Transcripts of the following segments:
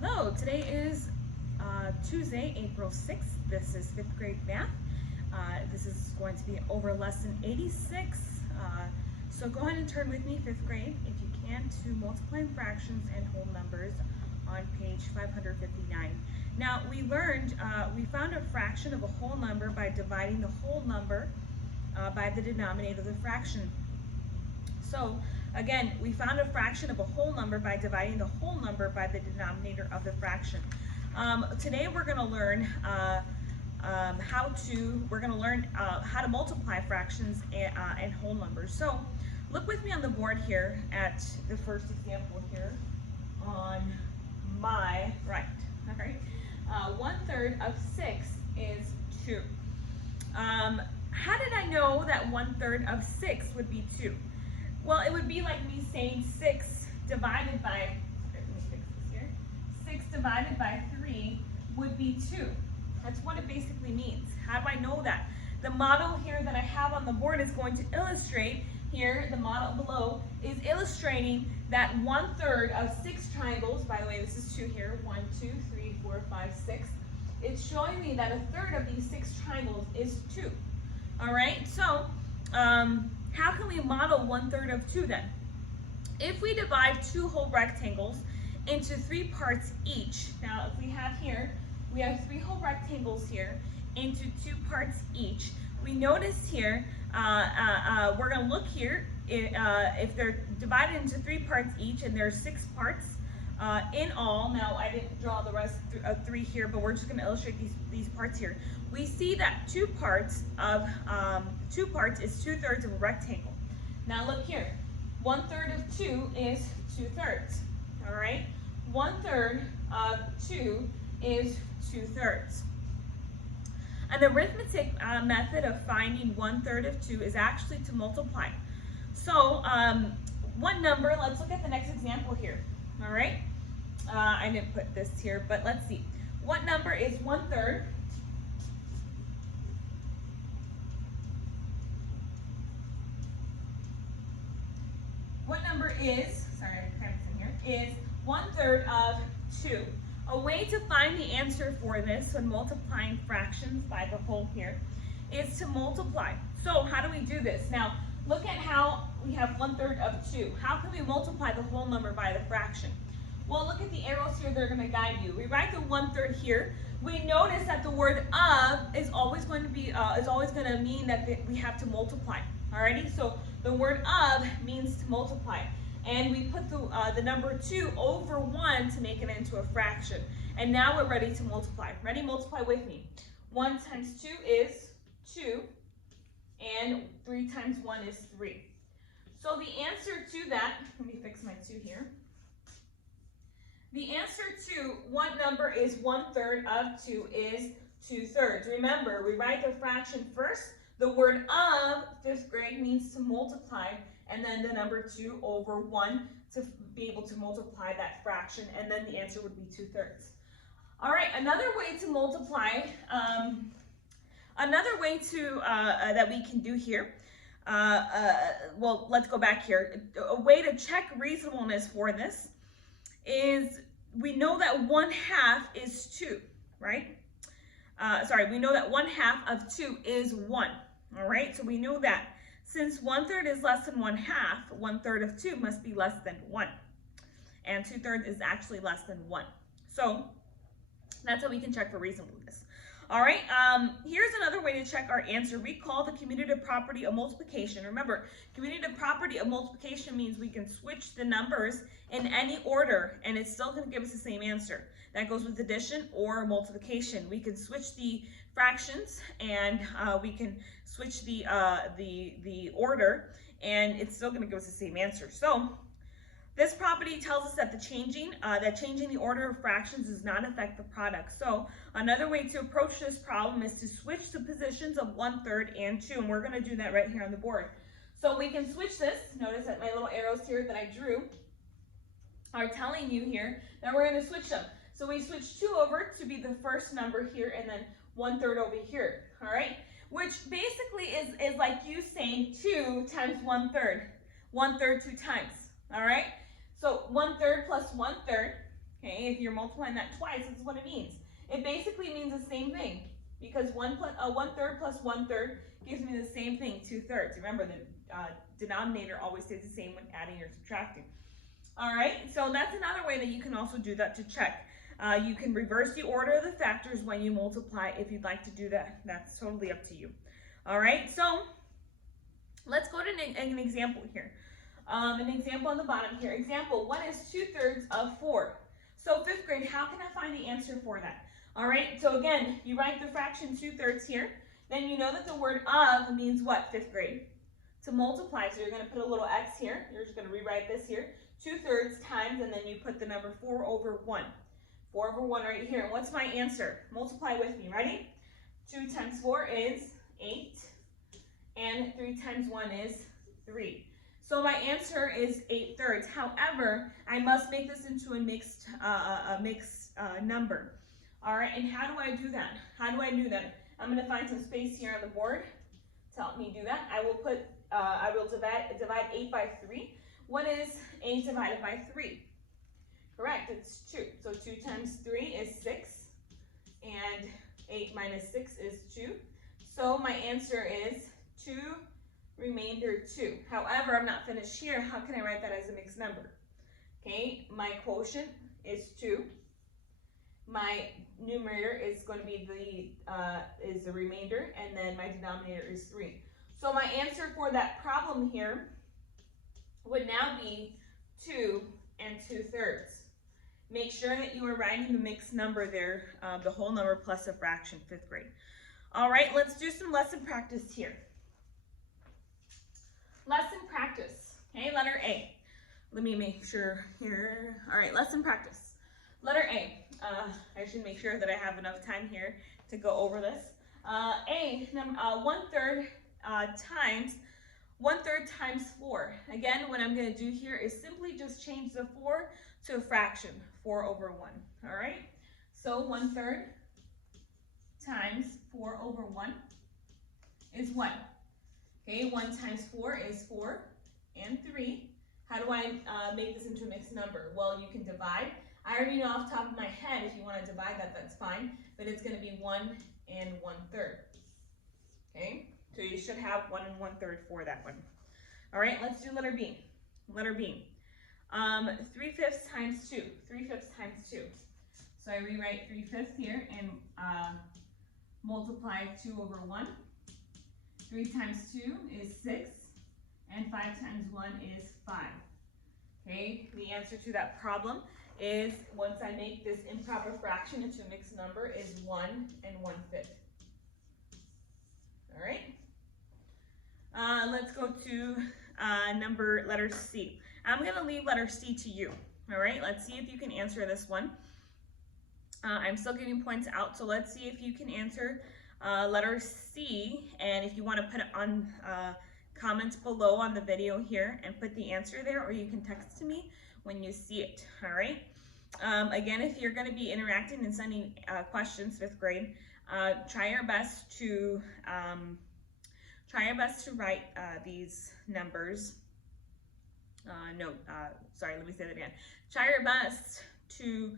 Hello, today is Tuesday, April 6th. This is 5th grade math. This is going to be over lesson 86. So go ahead and turn with me, 5th grade, if you can, to multiplying fractions and whole numbers on page 559. Now, we found a fraction of a whole number by dividing the whole number by the denominator of the fraction. So again, we found a fraction of a whole number by dividing the whole number by the denominator of the fraction. Today we're going to learn how to multiply fractions and whole numbers. So look with me on the board here at the first example here on my right. All right. 1/3 of 6 is 2. How did I know that 1/3 of 6 would be 2? Well, it would be like me saying 6 divided by, let me fix this here, 6 divided by 3 would be 2. That's what it basically means. How do I know that? The model here that I have on the board is going to illustrate here, the model below is illustrating that 1/3 of 6 triangles, by the way, this is 2 here, 1, 2, 3, 4, 5, 6. It's showing me that 1/3 of these 6 triangles is 2. All right, so, how can we model 1/3 of 2 then? If we divide 2 whole rectangles into 3 parts each, now if we have 3 whole rectangles here into 2 parts each, we notice here, we're going to look here, if they're divided into 3 parts each and there's 6 parts in all. Now I didn't draw the rest of 3 here, but we're just going to illustrate these parts here. We see that 2 parts is 2/3 of a rectangle. Now look here, 1/3 of 2 is 2/3. All right, 1/3 of 2 is 2/3. An arithmetic method of finding 1/3 of 2 is actually to multiply. So what number? Let's look at the next example here. All right, I didn't put this here, but let's see. What number is 1/3? What number is, sorry, I cramped in here, is 1/3 of 2. A way to find the answer for this when multiplying fractions by the whole here is to multiply. So how do we do this? Now, look at how we have 1/3 of 2. How can we multiply the whole number by the fraction? Well, look at the arrows here, they're going to guide you. We write the 1/3 here. We notice that the word of is always going to mean that we have to multiply. Alrighty, so the word of means to multiply. And we put the number 2 over 1 to make it into a fraction. And now we're ready to multiply. Ready? Multiply with me. 1 times 2 is 2. And 3 times 1 is 3. So the answer to that, let me fix my 2 here. The answer to what number is 1/3 of 2 is 2/3. Remember, we write the fraction first. The word of, 5th grade, means to multiply, and then the number 2 over 1 to be able to multiply that fraction, and then the answer would be 2/3. All right, another way to multiply, another way to that we can do here, well, let's go back here. A way to check reasonableness for this is we know that 1/2 is 2, right? We know that 1/2 of 2 is 1. All right, so we know that since 1/3 is less than 1/2, 1/3 of 2 must be less than 1. And 2/3 is actually less than 1. So that's how we can check for reasonableness. All right, here's another way to check our answer. We call the commutative property of multiplication. Remember, commutative property of multiplication means we can switch the numbers in any order and it's still going to give us the same answer. That goes with addition or multiplication. We can switch the fractions and we can switch the order and it's still going to give us the same answer. So this property tells us that changing the order of fractions does not affect the product. So another way to approach this problem is to switch the positions of 1/3 and 2, and we're going to do that right here on the board. So we can switch this. Notice that my little arrows here that I drew are telling you here that we're going to switch them. So we switch 2 over to be the first number here, and then 1/3 over here. All right, which basically is like you saying 2 times 1/3, 1/3 2 times. All right. So 1/3 plus 1/3 Okay, if you're multiplying that twice, this is what it means. It basically means the same thing, because 1/3 plus 1/3 gives me the same thing, 2/3. Remember, the denominator always stays the same when adding or subtracting. All right, so that's another way that you can also do that to check. You can reverse the order of the factors when you multiply if you'd like to do that. That's totally up to you. All right, so let's go to an example here. An example on the bottom here. Example, what is 2/3 of 4? So 5th grade, how can I find the answer for that? All right, so again, you write the fraction 2/3 here. Then you know that the word of means what, 5th grade? To multiply, so you're going to put a little x here. You're just going to rewrite this here. 2/3 times, and then you put the number 4 over 1. 4 over 1 right here. And what's my answer? Multiply with me. Ready? 2 times 4 is 8. And 3 times 1 is 3. So my answer is 8/3. However, I must make this into a mixed number. All right, and how do I do that? How do I do that? I'm going to find some space here on the board to help me do that. I will divide 8 by 3. What is 8 divided by 3? Correct, it's 2. So 2 times 3 is 6, and 8 minus 6 is 2. So my answer is 2 remainder 2. However, I'm not finished here. How can I write that as a mixed number? Okay, my quotient is 2. My numerator is going to be the remainder, and then my denominator is 3. So my answer for that problem here would now be 2 and 2/3. Make sure that you are writing the mixed number there, the whole number plus a fraction, 5th grade. All right, let's do some lesson practice here. Lesson practice, okay, letter A. Let me make sure here. All right, lesson practice. Letter A. I should make sure that I have enough time here to go over this. A, 1/3 times 4. Again, what I'm going to do here is simply just change the 4 to a fraction, 4 over 1. All right? So 1/3 times 4 over 1 is 1. Okay, 1 times 4 is 4 and 3. How do I make this into a mixed number? Well, you can divide. I already know off the top of my head, if you want to divide that, that's fine. But it's going to be 1 and 1/3. Okay? So you should have 1 and 1/3 for that one. All right, let's do letter B. Letter B. 3/5 times 2. 3/5 times 2. So I rewrite 3/5 here and multiply 2 over 1. 3 times 2 is 6. And 5 times 1 is 5. Okay, the answer to that problem is, once I make this improper fraction into a mixed number, is 1 and 1/5. All right. Let's go to letter C. I'm going to leave letter C to you. All right, let's see if you can answer this one. I'm still giving points out, so let's see if you can answer letter C. And if you want to put it on comments below on the video here and put the answer there, or you can text to me when you see it. All right. Again, if you're going to be interacting and sending questions, 5th grade, try your best to write these numbers. Sorry, let me say that again. Try your best to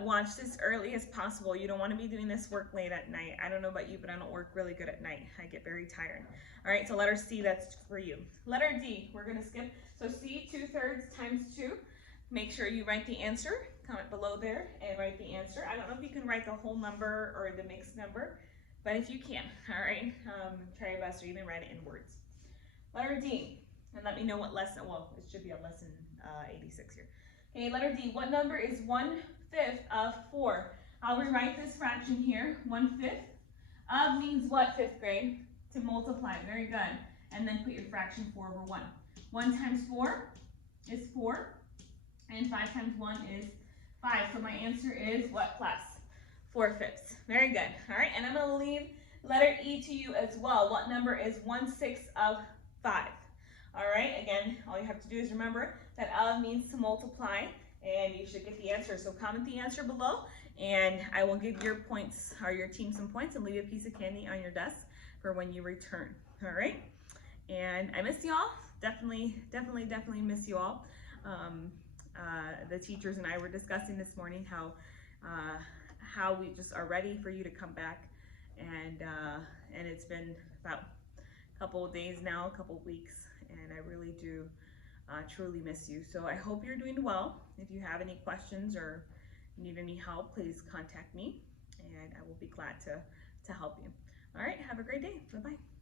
watch this early as possible. You don't want to be doing this work late at night. I don't know about you, but I don't work really good at night. I get very tired. All right, so letter C, that's for you. Letter D, we're going to skip. So C, 2/3 times 2. Make sure you write the answer. Comment below there and write the answer. I don't know if you can write the whole number or the mixed number, but if you can, all right, try your best, or even write it in words. Letter D, and let me know what lesson, well, it should be on lesson 86 here. Okay, letter D, what number is 1/5 of 4? I'll rewrite this fraction here. 1/5 of means what, 5th grade? To multiply, very good. And then put your fraction 4 over 1. 1 times 4 is 4, and 5 times 1 is 5. So my answer is what class? 4/5. Very good. All right, and I'm going to leave letter E to you as well. What number is 1/6 of 5? All right, again, all you have to do is remember that of means to multiply, and you should get the answer. So comment the answer below, and I will give your points, or your team, some points, and leave a piece of candy on your desk for when you return. All right, and I miss you all. Definitely miss you all. the teachers and I were discussing this morning how we just are ready for you to come back, and it's been about a couple of days now, a couple of weeks, and I really do truly miss you. So I hope you're doing well. If you have any questions or need any help, please contact me, and I will be glad to help you. All right, have a great day. Bye-bye.